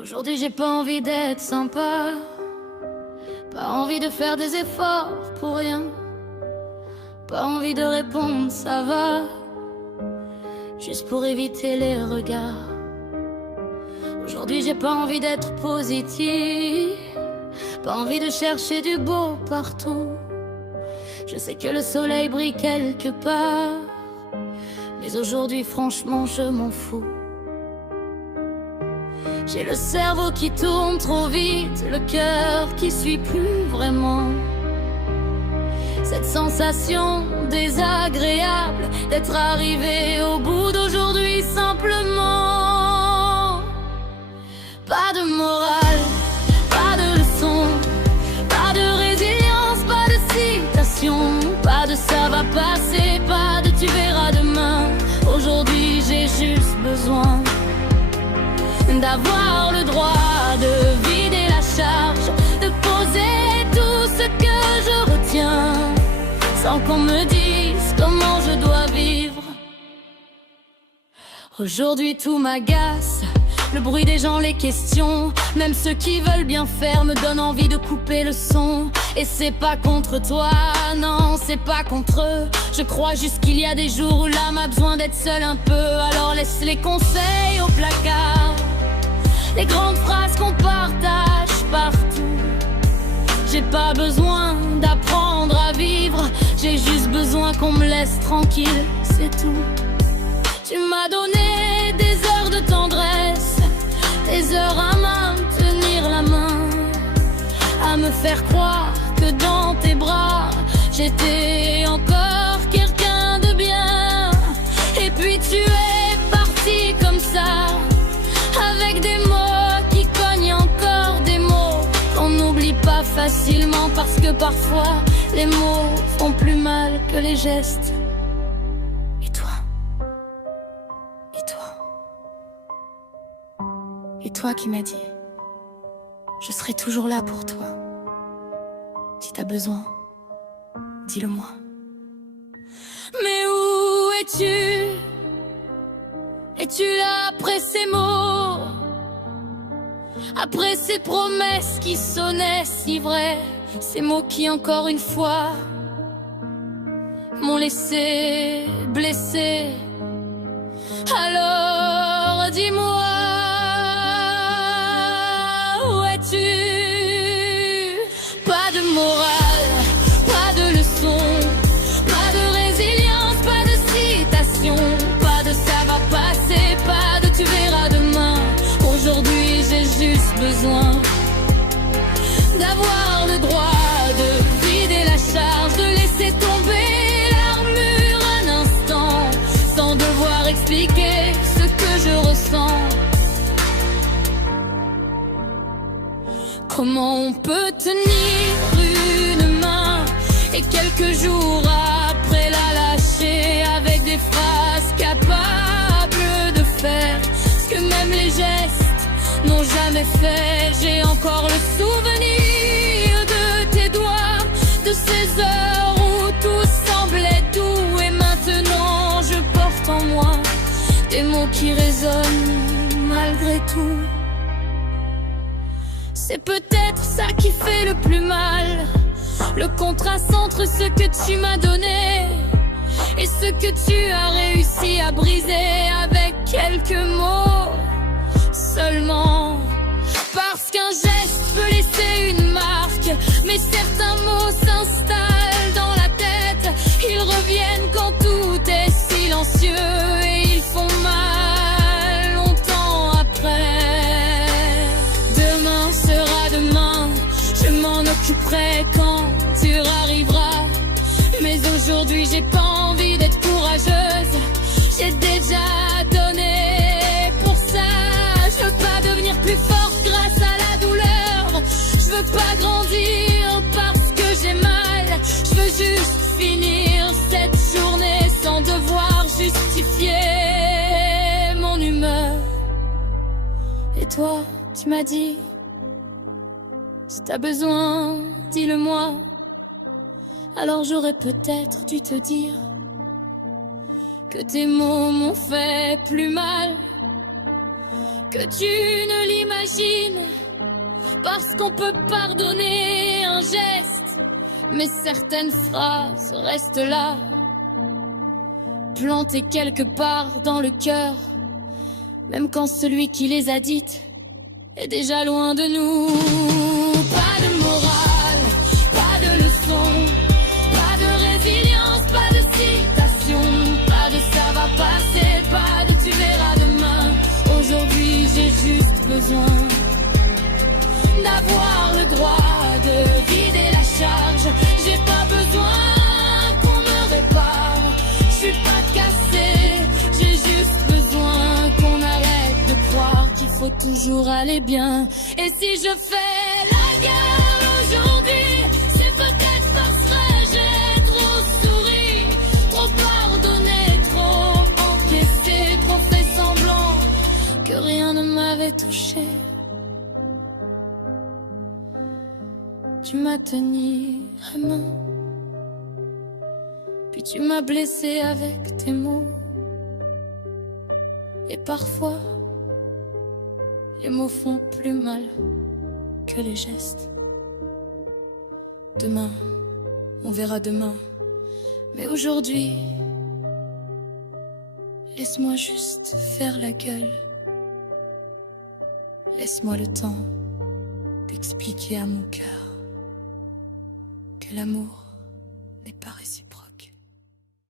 Aujourd'hui j'ai pas envie d'être sympa, pas envie de faire des efforts pour rien, pas envie de répondre ça va, juste pour éviter les regards. Aujourd'hui j'ai pas envie d'être positif, pas envie de chercher du beau partout. Je sais que le soleil brille quelque part, mais aujourd'hui franchement je m'en fous. J'ai le cerveau qui tourne trop vite, le cœur qui suit plus vraiment. Cette sensation désagréable d'être arrivé au bout d'aujourd'hui simplement. Pas de morale, pas de leçon, pas de résilience, pas de citation, pas de ça va passer, pas de tu verras demain. Aujourd'hui j'ai juste besoin d'avoir le droit de vider la charge, de poser tout ce que je retiens, sans qu'on me dise comment je dois vivre. Aujourd'hui tout m'agace, le bruit des gens, les questions, même ceux qui veulent bien faire me donnent envie de couper le son. Et c'est pas contre toi, non, c'est pas contre eux. Je crois juste qu'il y a des jours où l'âme a besoin d'être seule un peu. Alors laisse les conseils au placard, les grandes phrases qu'on partage partout. J'ai pas besoin d'apprendre à vivre, j'ai juste besoin qu'on me laisse tranquille, c'est tout. Tu m'as donné des heures de tendresse, des heures à maintenir la main, à me faire croire que dans tes bras j'étais encore quelqu'un de bien. Et puis tu es parti comme ça, avec des mots qui cognent encore, des mots qu'on n'oublie pas facilement, parce que parfois les mots font plus mal que les gestes. Et toi? Et toi? Et toi qui m'as dit je serai toujours là pour toi. Si t'as besoin, dis-le-moi. Mais où es-tu? Es-tu là après ces mots, après ces promesses qui sonnaient si vraies, ces mots qui encore une fois m'ont laissé blessé? Alors dis-moi, où es-tu? Pas de morale, pas de leçon, pas de résilience, pas de citation, pas de ça va passer, pas de tu verras demain. Aujourd'hui j'ai juste besoin d'avoir le droit de vider la charge, de laisser tomber l'armure un instant, sans devoir expliquer ce que je ressens. Comment on peut tenir une main et quelques jours après la lâcher, avec des phrases capables de faire ce que même les gestes n'ont jamais fait? J'ai encore le souvenir de tes doigts, de ces heures où tout semblait doux, et maintenant je porte en moi des mots qui résonnent malgré tout. C'est peut-être ça qui fait le plus mal, le contraste entre ce que tu m'as donné et ce que tu as réussi à briser avec quelques mots seulement. Parce qu'un geste peut laisser une marque, mais certains mots s'installent dans la tête, ils reviennent quand tout est silencieux et ils font mal longtemps après. Demain sera demain, je m'en occuperai quand tu arriveras, mais aujourd'hui j'ai pas envie d'être courageuse, j'ai déjà donné pour ça. Je veux pas devenir plus forte grâce à la douleur, je veux pas grandir parce que j'ai mal, je veux juste finir cette journée sans devoir justifier mon humeur. Et toi, tu m'as dit, si t'as besoin, dis-le-moi. Alors j'aurais peut-être dû te dire que tes mots m'ont fait plus mal que tu ne l'imagines. Parce qu'on peut pardonner un geste, mais certaines phrases restent là, plantées quelque part dans le cœur, même quand celui qui les a dites est déjà loin de nous. Pas de morale, pas de leçon, pas de résilience, pas de citation, pas de ça va passer, pas de tu verras demain. Aujourd'hui j'ai juste besoin d'avoir le droit de vider la charge. J'ai pas besoin qu'on me répare, je suis pas cassée, j'ai juste besoin qu'on arrête de croire qu'il faut toujours aller bien. Et si je fais la guerre aujourd'hui, c'est peut-être parce que j'ai trop souri, trop pardonné, trop encaissé, trop fait semblant que rien ne m'avait touché. Tu m'as tenu la main, puis tu m'as blessé avec tes mots. Et parfois, les mots font plus mal que les gestes. Demain, on verra demain. Mais aujourd'hui, laisse-moi juste faire la gueule. Laisse-moi le temps d'expliquer à mon cœur que l'amour n'est pas réciproque.